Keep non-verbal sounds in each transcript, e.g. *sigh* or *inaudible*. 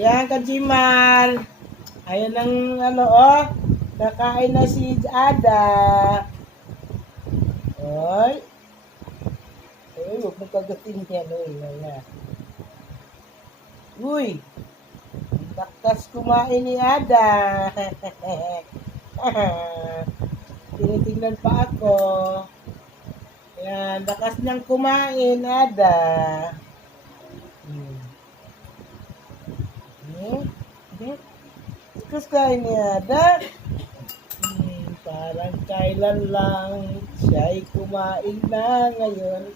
Ayan, Kajiman. Ayan ang ano, oh. Nakain na si Ada. Oy. Uy, huwag mong kagatin yan. Uy, ayan. Uy. Takas kumain ni Ada. *laughs* Tinitingnan pa ako. Ayan, lakas niyang kumain, Ada. Hmm. Hmm? Hmm? Lakas kain ni Ada. Hmm, parang kailan lang siya'y kumain na ngayon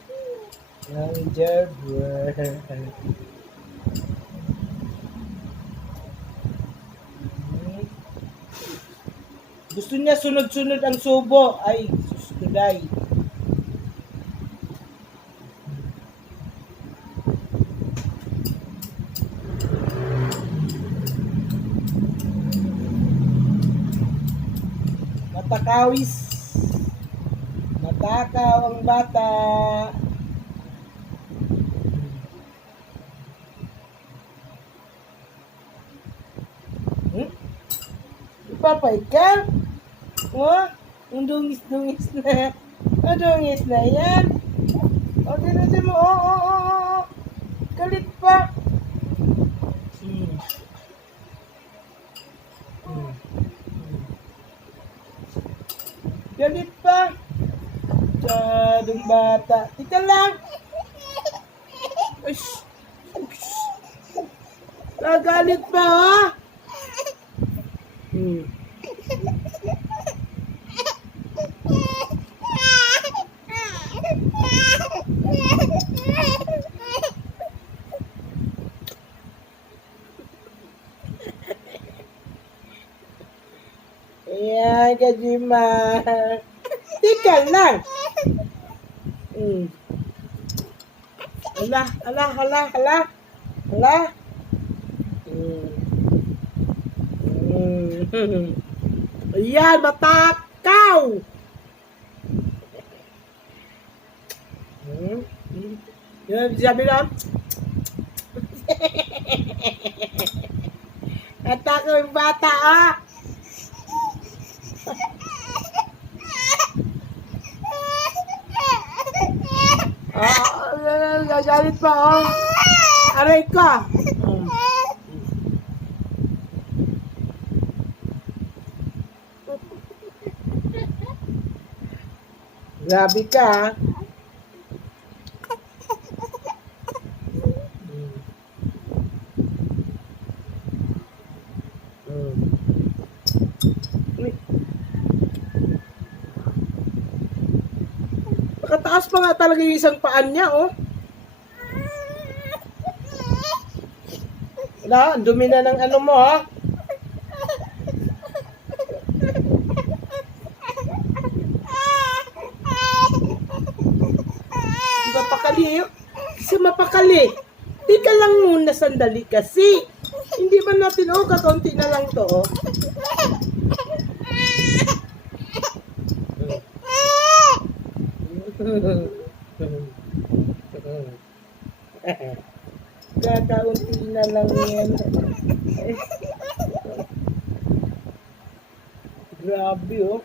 ng Gerber. Hmm. Gusto niya sunod-sunod ang subo. Ay, suskuday. Matakawis. Matakaw ang bata. Hmm? Ipapay ka? Oh, ang dungis-dungis na. Ang dungis na yan. O, tinasin mo. Oo, oo, oo, oo. Galit pa. Hmm. Hmm. Galit pa. Masyadong bata. Tika lang. Ush. Ush. Nagalit pa, ha? Hmm. Ayan, Kajima. Tika lang. Hala, hala, hala, hala. Hala. Hmm. Hmm. *laughs* Ayan, matakaw. Hmm. Yan, sabi lang. *laughs* Atakaw yung bata, ah. Ah, gagalit pa, oh. Aray ka. Grabe ka, Nakataas pa nga talaga yung isang paan niya, oh. Wala, dumi na ng ano mo, ha? Di ba pakali, eh? Kasi mapakali. Tika lang muna sandali kasi. Hindi ba natin, oh, kakaunti na lang to, oh. Kakaunti na lang yan. Grabe oh.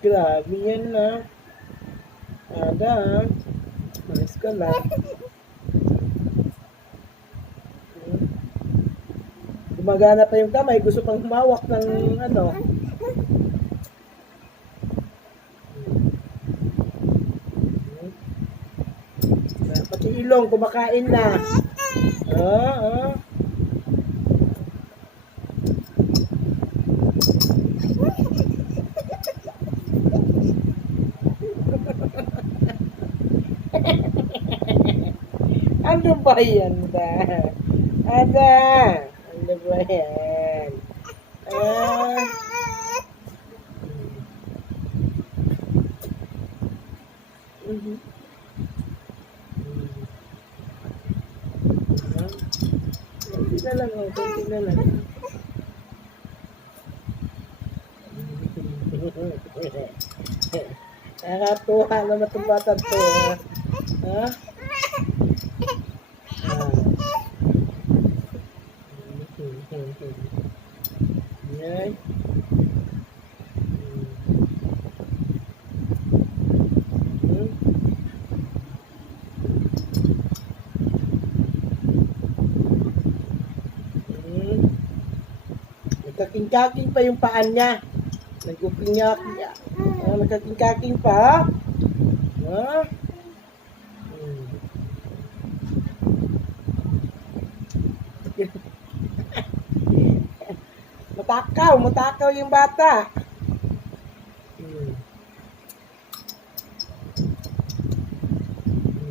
Grabe yan na. Ada. Malis ka lang. Gumagana pa yung kamay. Gusto pang humawak ng ano. Ah, Pati ilong, kumakain na. Ah, *laughs* ah. ano ba yan ba? Ada, ano ba yan? Ah. Mhm. Kunti na lang, oh. Kunti na lang. Nakatuwa naman itong bata to. ah. Ha? Ah. Yan. Hmm. Hmm. Nagkaking-kaking pa yung paan niya. Nagkukinyak niya. Ah, nagkaking-kaking pa. Ha? Hmm. *laughs* matakaw, matakaw yung bata. Hmm.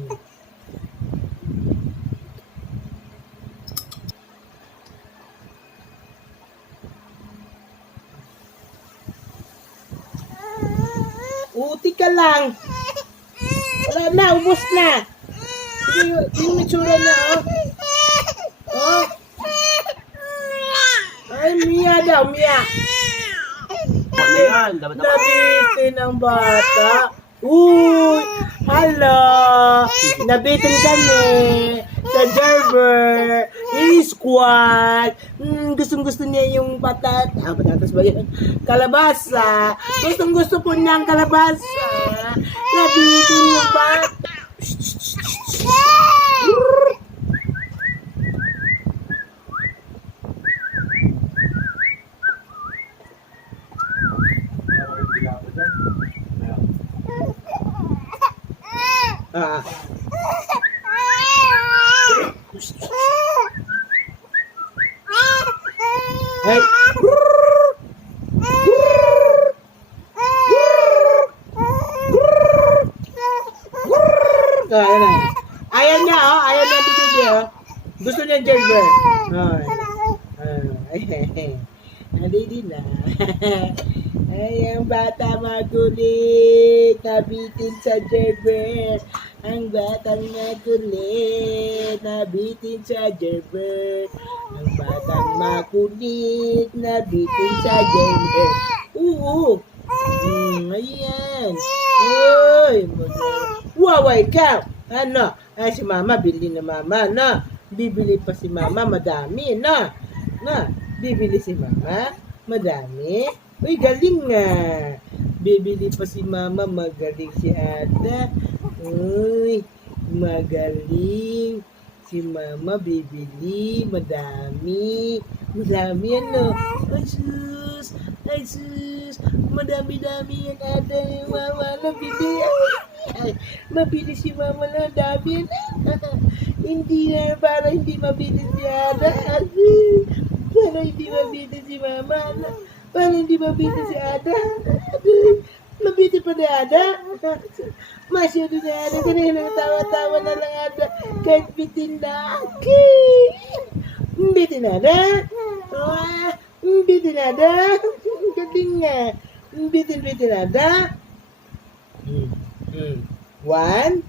Hmm. Uti ka lang. Wala na, ubos na. Yung, yung itsura niya, oh. Oh. Ay, Mia daw, Mia. Yan, dapat dapat. Nabitin ang bata. Uy! Hala! Nabitin kami sa Gerber. Squad. Mm, gustong gusto niya yung patat. Ah, patatas ba yun? Kalabasa. Gustong gusto po niya ang kalabasa. Nabitin yung bata. Ah. Hey. Ah, ayan na. Ayaw niya, oh. Ayaw niya niya, oh. Gusto niya Gerber. Oh. Nadidi na. *laughs* Ay, ang bata makulit. Nabitin sa Gerber. Ang batang makulit. Nabitin sa Gerber. Ang batang makulit. Nabitin sa Gerber. Oo. Mm, ayan. Uy. Wow, ikaw. Ano? Ay, si mama, bili na mama, na. Bibili pa si mama, madami, na. Na, bibili si mama, madami. Uy, galing nga. Bibili pa si mama, magaling si Ada. Uy, magaling. Si mama bibili, madami. Madami ano. Ay, sus. Ay, sus. Madami-dami yan ada. Mama, nabili. Ay, mabili si mama na dami na. *laughs* hindi na, para hindi mabili si Ada. *laughs* Para hindi mabili si mama. Para hindi mabili si Ada. *laughs* Mabili pa ni Ada. Masyado ni Ada. Kanina tawa-tawa na lang Ada. Kahit bitin na. Okay. Bitin na Ada. Ah, bitin na Ada. Galing nga. Bitin-bitin na Ada. Hmm. Hmm. One,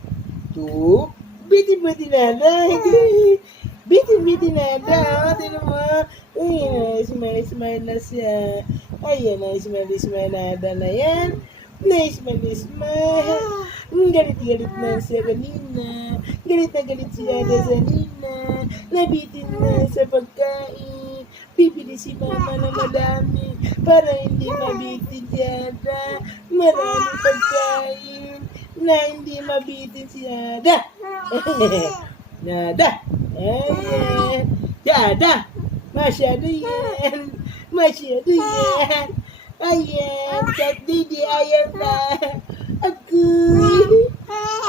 two, bitin-bitin na Ada. Bitin-bitin *laughs* na Ada. Oh, Tingnan mo. Ay, smile, smile na siya. Ayan na, smile, na na yan. Na-smile, smile. Galit-galit na siya kanina. Galit na galit si Ada sa Nina. Nabitin na sa pagkain. Bibili si mama na madami para hindi mabitin Ada. Maraming pagkain na hindi mabitin si Ada. Nada. *laughs* Ayan. Yada. Masyado yan. Masyado yan. Ayan. Kat Didi, ayaw na. Agoy.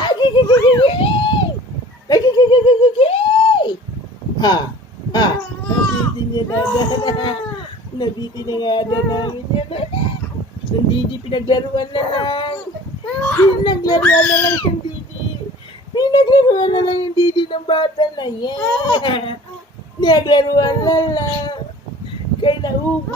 Agigigigigig. Agigigigigig. Ha. Ha. Nabitin niya na na. Nabitin na nga na namin yan. Yung Didi, pinaglaruan na lang. Na lang yung Didi. Pinaglaruan na lang yung Didi ng bata na yan. *laughs* Naglaruan na lang. Kay naubo. *laughs*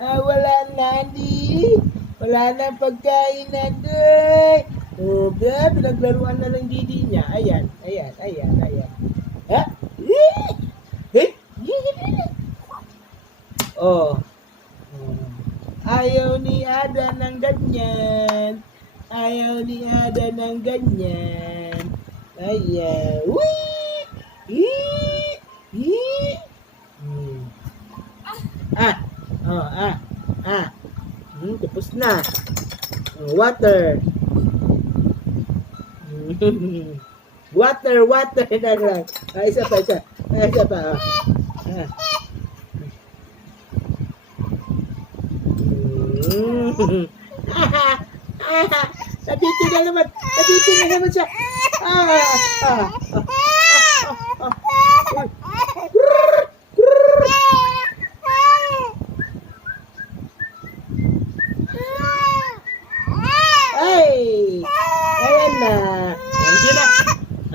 ah, wala na, di. Wala na pagkain na, doy. Oh, pinaglaruan na lang Didi niya. Ayan, ayan, ayan, ayan. Ha? Eh? Eh? Oh. Oh. Ayaw ni Ada ng ganyan. Ayaw ni Ada ng ganyan. Ayan. Wee! Wee! Hii. Hmm. Ah. Oh, ah. Ah. Hmm, tapos na. Oh, water. *laughs* Water, water na lang. Ah, isa pa, isa. Ah, isa pa. Oh. Ah. Hmm. *laughs* Nabiti na naman. Nabiti na naman siya. Ah, ah, ah, ah, ah.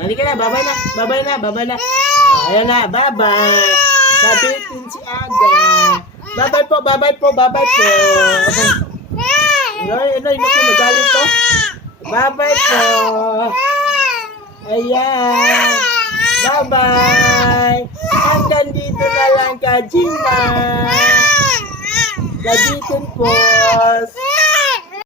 Halika na, babay na, babay na, babay na. Oh, ayan na, babay. Nabitin si Aga. Babay po, babay po, babay po. Ay, ay, naku, magalit to. Babay po. Ayan. Bye-bye. Hanggang dito na lang, Kajima. Kajitin po.